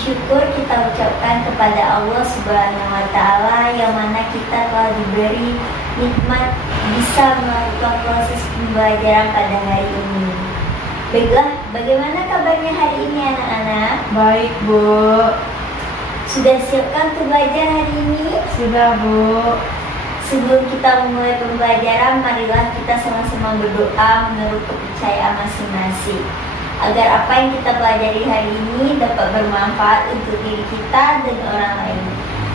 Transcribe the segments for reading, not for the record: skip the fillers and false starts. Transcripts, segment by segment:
syukur kita ucapkan kepada Allah Subhanahu wa Ta'ala, yang mana kita telah diberi nikmat bisa melakukan proses pembelajaran pada hari ini. Baiklah, bagaimana kabarnya hari ini anak-anak? Baik, Bu. Sudah siapkan untuk belajar hari ini? Sudah, Bu. Sebelum kita memulai pembelajaran, marilah kita sama-sama berdoa menurut kepercayaan masing-masing, agar apa yang kita pelajari hari ini dapat bermanfaat untuk diri kita dan orang lain.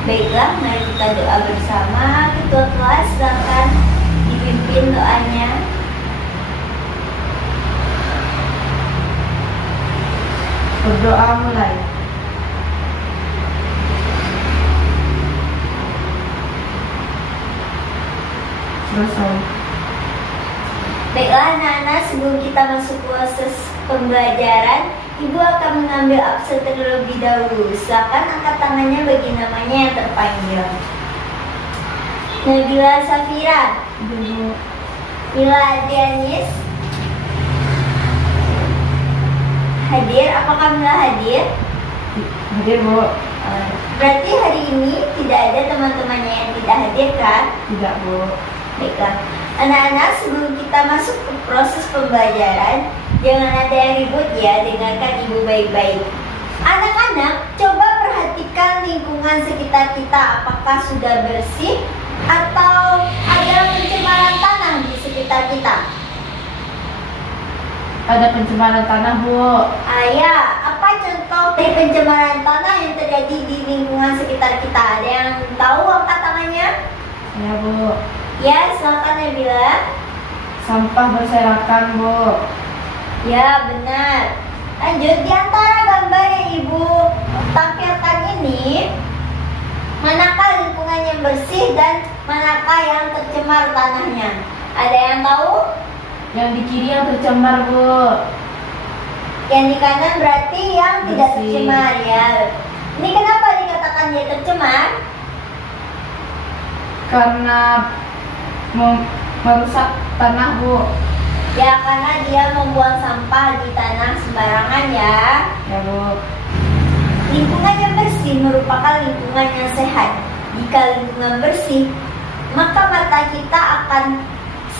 Baiklah, mari kita doa bersama. Ketua kelas, silakan dipimpin doanya. Berdoa mulai. Selesai. Baiklah anak-anak, sebelum kita masuk proses pembelajaran, Ibu akan mengambil absen terlebih dahulu. Silakan angkat tangannya bagi namanya yang terpanggil. Nabila Safira, Bu. Mila Adrianis, hadir. Apakah Mila hadir? Hadir, Bu. Berarti hari ini tidak ada teman-temannya yang tidak hadir kan? Tidak, Bu. Baiklah, anak-anak, sebelum kita masuk ke proses pembelajaran, jangan ada yang ribut ya, dengarkan Ibu baik-baik. Anak-anak, coba perhatikan lingkungan sekitar kita, apakah sudah bersih atau ada pencemaran tanah di sekitar kita? Ada pencemaran tanah, Bu. Ya, apa contoh dari pencemaran tanah yang terjadi di lingkungan sekitar kita? Ada yang tahu angkat tangannya? Ya, Bu. Ya, silakan Nabila. Sampah berserakan, Bu. Ya, benar. Lanjut, di antara gambar yang Ibu tampilkan ini, manakah lingkungan yang bersih dan manakah yang tercemar tanahnya? Ada yang tahu? Yang di kiri yang tercemar, Bu. Yang di kanan berarti yang tidak Bersih. tercemar ya. Ini kenapa dikatakan dia tercemar? Karena merusak tanah, Bu. Ya, karena dia membuang sampah di tanah sembarangan ya. Ya, Bu. Lingkungan yang bersih merupakan lingkungan yang sehat. Jika lingkungan bersih, maka mata kita akan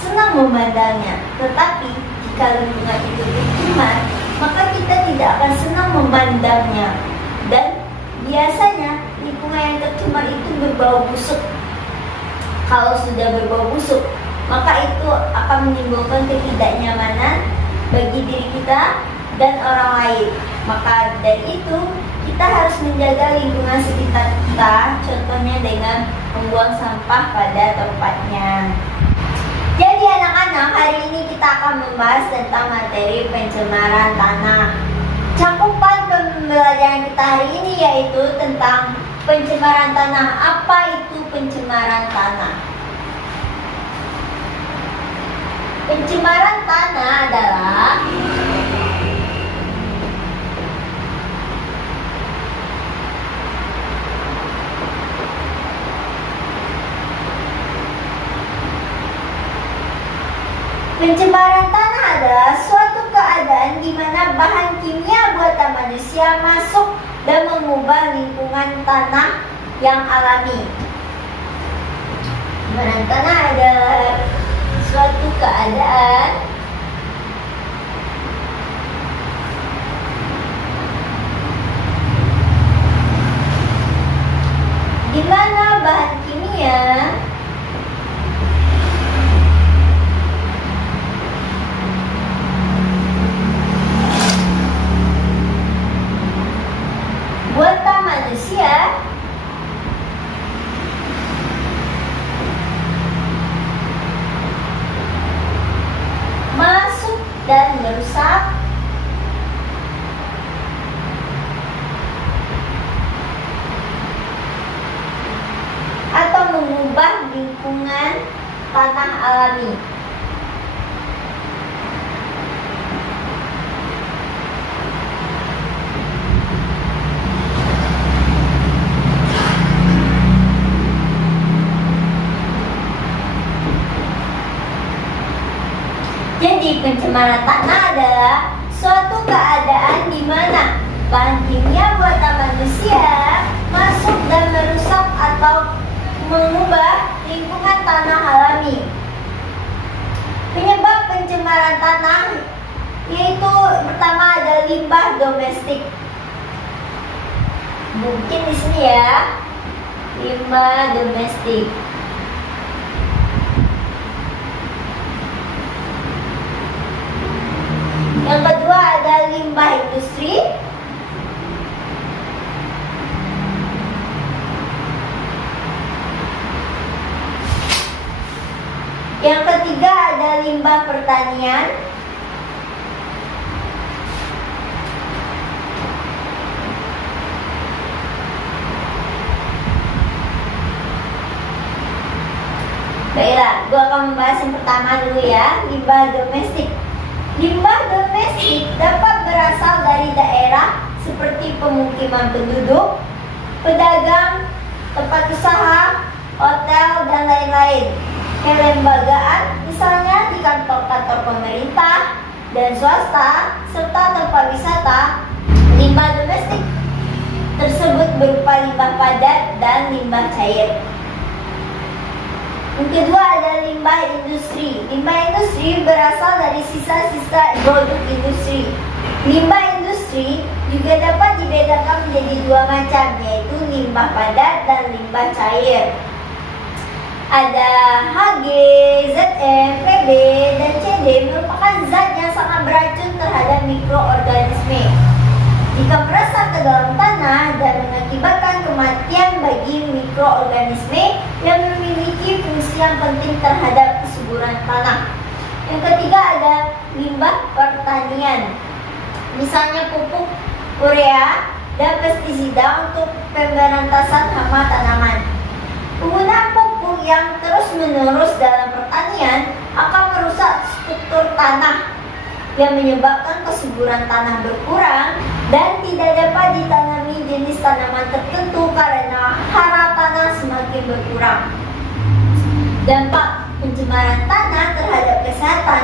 senang memandangnya. Tetapi jika lingkungan itu tercemar, maka kita tidak akan senang memandangnya. Dan biasanya lingkungan yang tercemar itu berbau busuk. Kalau sudah berbau busuk, maka itu akan menimbulkan ketidaknyamanan bagi diri kita dan orang lain. Maka dari itu, kita harus menjaga lingkungan sekitar kita, contohnya dengan membuang sampah pada tempatnya. Jadi anak-anak, hari ini kita akan membahas tentang materi pencemaran tanah. Cakupan pembelajaran kita hari ini yaitu tentang pencemaran tanah. Apa itu pencemaran tanah? Pencemaran tanah adalah suatu keadaan di mana bahan kimia buatan manusia masuk dan mengubah lingkungan tanah yang alami. Pencemaran tanah adalah suatu keadaan di mana bahan kimia buatan manusia masuk dan merusak atau mengubah lingkungan tanah alami. Jadi pencemaran tanah adalah suatu keadaan di mana bahan kimia buatan manusia masuk dan merusak atau mengubah lingkungan tanah alami. Penyebab pencemaran tanah yaitu pertama ada limbah domestik. Mungkin di sini ya, limbah domestik. Yang kedua ada limbah industri. Yang ketiga ada limbah pertanian. Baiklah, gue akan membahas yang pertama dulu ya, limbah domestik. Limbah domestik dapat berasal dari daerah seperti pemukiman penduduk, pedagang, tempat usaha, hotel, dan lain-lain. Kelembagaan, misalnya di kantor-kantor pemerintah dan swasta, serta tempat wisata. Limbah domestik tersebut berupa limbah padat dan limbah cair. Yang kedua ada limbah industri. Limbah industri berasal dari sisa-sisa produk industri. Limbah industri juga dapat dibedakan menjadi dua macam, yaitu limbah padat dan limbah cair. Ada Hg, Zm, Pb, dan Cd merupakan zat yang sangat beracun terhadap mikroorganisme. Jika meresap ke dalam tanah dan mengakibatkan kematian bagi mikroorganisme yang memiliki fungsi yang penting terhadap kesuburan tanah. Yang ketiga ada limbah pertanian. Misalnya pupuk urea dan pestisida untuk pemberantasan hama tanaman. Penggunaan pupuk yang terus-menerus dalam pertanian akan merusak struktur tanah yang menyebabkan kesuburan tanah berkurang dan tidak dapat ditanami jenis tanaman tertentu karena hara tanah semakin berkurang. Dampak pencemaran tanah terhadap kesehatan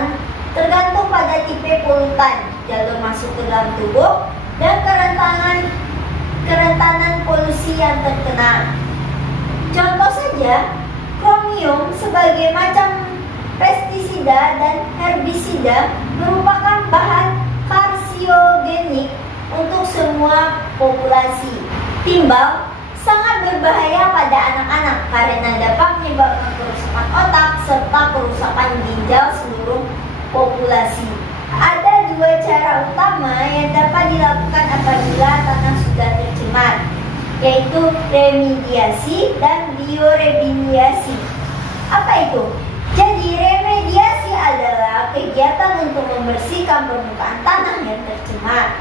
tergantung pada tipe polutan, jalur masuk ke dalam tubuh, dan kerentanan polusi yang terkena. Contoh saja, kromium sebagai macam pestisida dan herbisida merupakan bahan karsiogenik untuk semua populasi. Timbal sangat berbahaya pada anak-anak karena dapat menyebabkan kerusakan otak serta kerusakan ginjal seluruh populasi. Ada dua cara utama yang dapat dilakukan apabila tanah sudah tercemar, yaitu remediasi dan bioremediasi. Apa itu? Jadi remediasi adalah kegiatan untuk membersihkan permukaan tanah yang tercemar.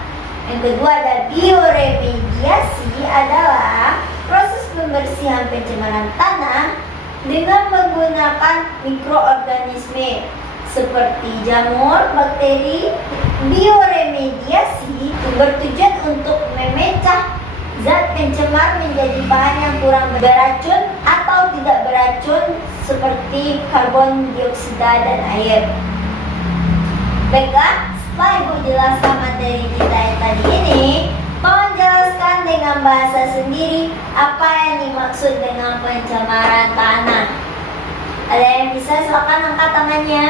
Yang kedua ada bioremediasi adalah proses pembersihan pencemaran tanah dengan menggunakan mikroorganisme seperti jamur, bakteri. Bioremediasi bertujuan untuk memecah zat pencemar menjadi bahan yang kurang beracun atau tidak beracun seperti karbon dioksida dan air. Baiklah, setelah Ibu jelaskan materi kita yang tadi ini, tolong jelaskan dengan bahasa sendiri apa yang dimaksud dengan pencemaran tanah. Ada yang bisa? Silakan angkat tangannya.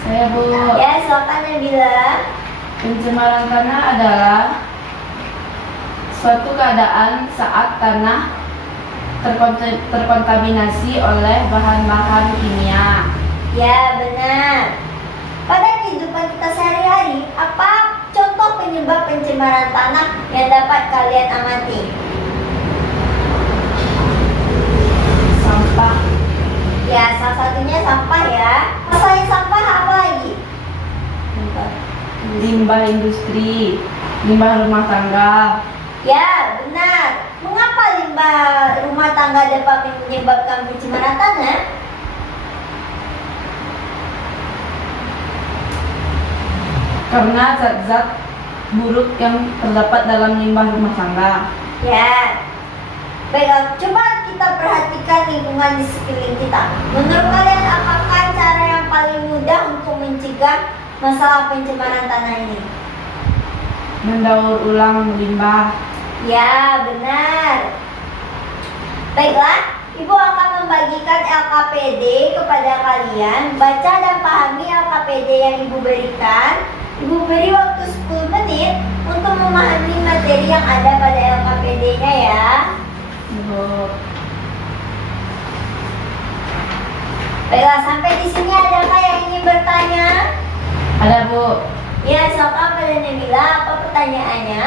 Saya, Bu. Ya, silakan Nabila. Pencemaran tanah adalah suatu keadaan saat tanah terkontaminasi oleh bahan-bahan kimia. Ya, benar. Pada kehidupan kita sehari-hari, apa contoh penyebab pencemaran tanah yang dapat kalian amati? Sampah, Ya, salah satunya sampah ya. Selain sampah apa lagi? limbah industri, limbah rumah tangga. Ya, benar. Mengapa limbah rumah tangga dapat menyebabkan pencemaran tanah? Karena zat-zat buruk yang terdapat dalam limbah rumah tangga. Ya. Baiklah, coba kita perhatikan lingkungan di sekeliling kita. Menurut kalian, apakah cara yang paling mudah untuk mencegah masalah pencemaran tanah ini? Mendaur ulang limbah. Ya, benar. Baiklah, Ibu akan membagikan LKPD kepada kalian. Baca dan pahami LKPD yang Ibu berikan. Ibu beri waktu 10 menit untuk memahami materi yang ada pada LKPD-nya ya. Bu. Baiklah, sampai di sini adakah yang ingin bertanya? Ada, Bu. Ya, silakan Pada Nabila, apa pertanyaannya?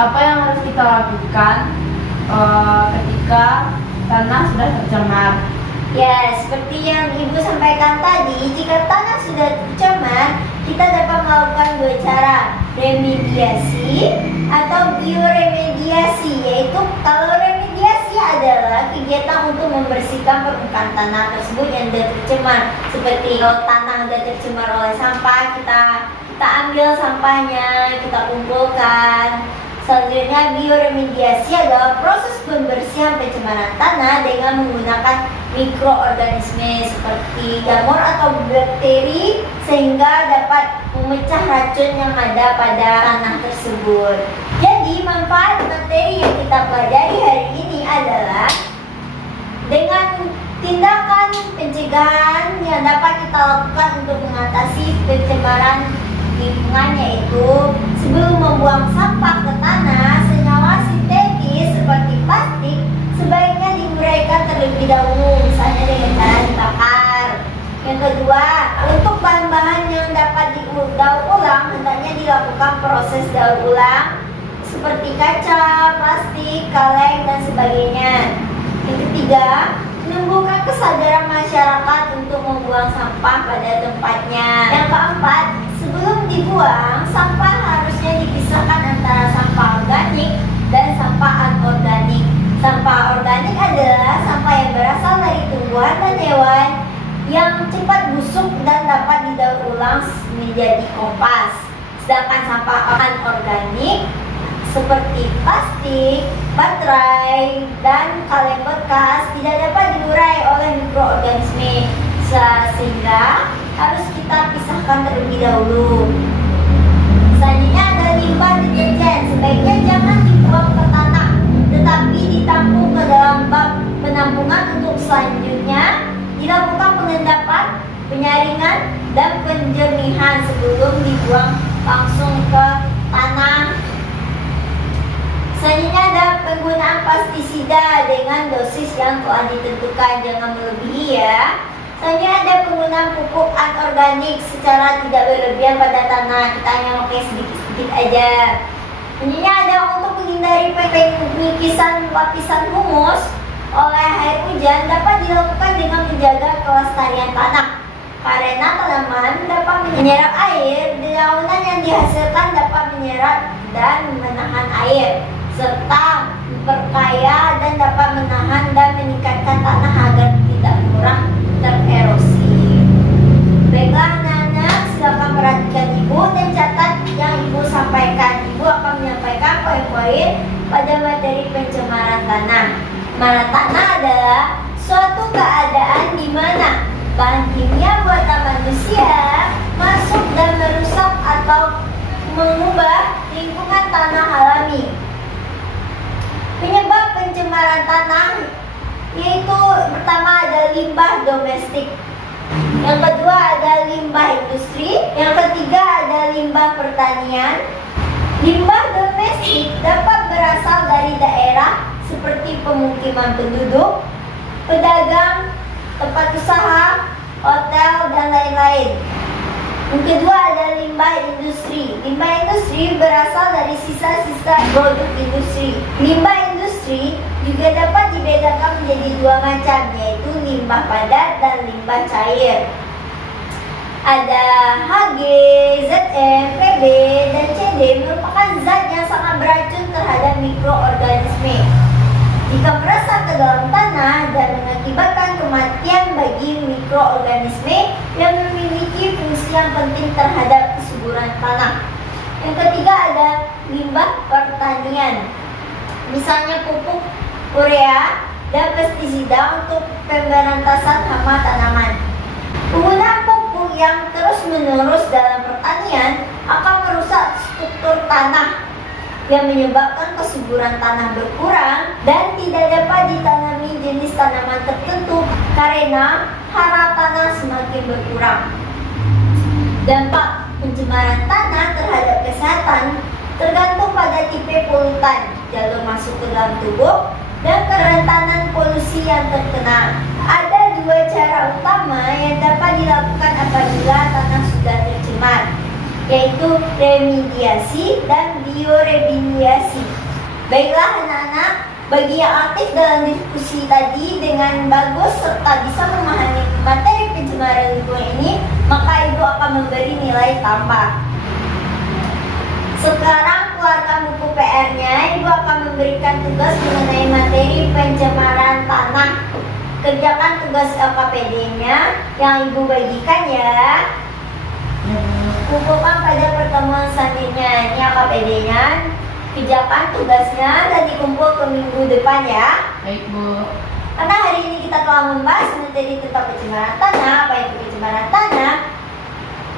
Apa yang harus kita lakukan ketika tanah sudah tercemar? Ya, seperti yang Ibu sampaikan tadi, jika tanah sudah tercemar, kita dapat melakukan dua cara, remediasi atau bioremediasi. Yaitu kalau remediasi adalah kegiatan untuk membersihkan permukaan tanah tersebut yang sudah tercemar. Seperti kalau tanah sudah tercemar oleh sampah, kita ambil sampahnya, kita kumpulkan. Selanjutnya, bioremediasi adalah proses pembersihan pencemaran tanah dengan menggunakan mikroorganisme seperti jamur atau bakteri sehingga dapat memecah racun yang ada pada tanah tersebut. Jadi, manfaat materi yang kita pelajari hari ini adalah dengan tindakan pencegahan yang dapat kita lakukan untuk mengatasi pencemaran lingkungan, yaitu sebelum membuang sampah ke tanah, senyawa sintetis seperti plastik sebaiknya diuraikan terlebih dahulu, misalnya dengan cara dibakar. Yang kedua, untuk bahan-bahan yang dapat didaur ulang hendaknya dilakukan proses daur ulang seperti kaca, plastik, kaleng, dan sebagainya. Yang ketiga, menumbuhkan kesadaran masyarakat untuk membuang sampah pada tempatnya. Yang keempat, sebelum dibuang, sampah harusnya dipisahkan antara sampah organik dan sampah anorganik. Sampah organik adalah sampah yang berasal dari tumbuhan dan hewan yang cepat busuk dan dapat didaur ulang menjadi kompas. Sedangkan sampah anorganik seperti plastik, baterai, dan kaleng bekas tidak dapat diurai oleh mikroorganisme sehingga harus kita pisahkan terlebih dahulu. Selanjutnya ada limbah deterjen. Sebaiknya jangan dibuang ke tanah, tetapi ditampung ke dalam bak penampungan untuk selanjutnya dilakukan pengendapan, penyaringan, dan penjernihan sebelum dibuang langsung ke tanah. Selanjutnya ada penggunaan pestisida dengan dosis yang telah ditentukan, jangan melebihi ya. Selanjutnya ada penggunaan pupuk anorganik secara tidak berlebihan pada tanah, kita hanya pakai sedikit-sedikit aja. Selanjutnya ada untuk menghindari pengikisan lapisan humus oleh air hujan dapat dilakukan dengan menjaga kelestarian tanah. Karena tanaman dapat menyerap air, dedaunan yang dihasilkan dapat menyerap dan menahan air, serta memperkaya dan dapat menahan dan meningkatkan tanah agar tidak mudah tererosi. Baiklah anak-anak, silakan perhatikan Ibu dan catat yang Ibu sampaikan. Ibu akan menyampaikan poin-poin pada materi pencemaran tanah. Pencemaran tanah adalah suatu keadaan di mana bahan kimia buatan manusia masuk dan merusak atau mengubah lingkungan tanah alami. Penyebab pencemaran tanah yaitu pertama ada limbah domestik, yang kedua ada limbah industri, yang ketiga ada limbah pertanian. Limbah domestik dapat berasal dari daerah seperti pemukiman penduduk, pedagang, tempat usaha, hotel, dan lain-lain. Yang kedua ada limbah industri. Limbah industri berasal dari sisa-sisa produk industri. Limbah industri juga dapat dibedakan menjadi dua macam, yaitu limbah padat dan limbah cair. Ada Hg, Zm, Pb, dan Cd merupakan zat yang sangat beracun terhadap mikroorganisme. Jika meresap ke dalam tanah dan mengakibatkan kematian bagi mikroorganisme yang memiliki fungsi yang penting terhadap kesuburan tanah. Yang ketiga ada limbah pertanian, misalnya pupuk urea dan pestisida untuk pemberantasan hama tanaman. Penggunaan pupuk yang terus-menerus dalam pertanian akan merusak struktur tanah. yang menyebabkan kesuburan tanah berkurang dan tidak dapat ditanami jenis tanaman tertentu karena hara tanah semakin berkurang. Dampak pencemaran tanah terhadap kesehatan tergantung pada tipe polutan, jalur masuk ke dalam tubuh, dan kerentanan polusi yang terkena. Ada dua cara utama yang dapat dilakukan apabila tanah sudah tercemar, yaitu remediasi dan bioremediasi. Baiklah anak-anak, bagi yang aktif dalam diskusi tadi dengan bagus serta bisa memahami materi pencemaran lingkungan ini, maka ibu akan memberi nilai tambah. Sekarang keluarkan buku PR-nya, ibu akan memberikan tugas mengenai materi pencemaran tanah. Kerjakan tugas LKPD-nya yang ibu bagikan ya. Kumpulkan pada pertemuan selanjutnya. Ini LKPD-nya. Kerjakan tugasnya dan dikumpul ke minggu depan ya. Baik, Bu. Karena hari ini kita telah membahas materi tentang pencemaran tanah, apa itu pencemaran tanah,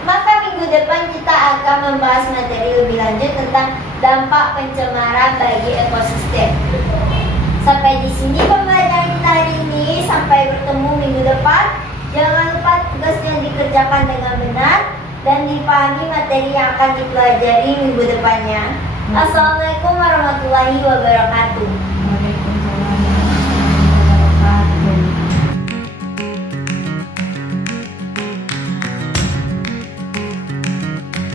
maka minggu depan kita akan membahas materi lebih lanjut tentang dampak pencemaran bagi ekosistem. Sampai di sini pembelajaran kita hari ini. Sampai bertemu minggu depan. Jangan lupa tugasnya dikerjakan dengan benar dan dipahami materi yang akan dipelajari minggu depannya. Assalamualaikum warahmatullahi wabarakatuh.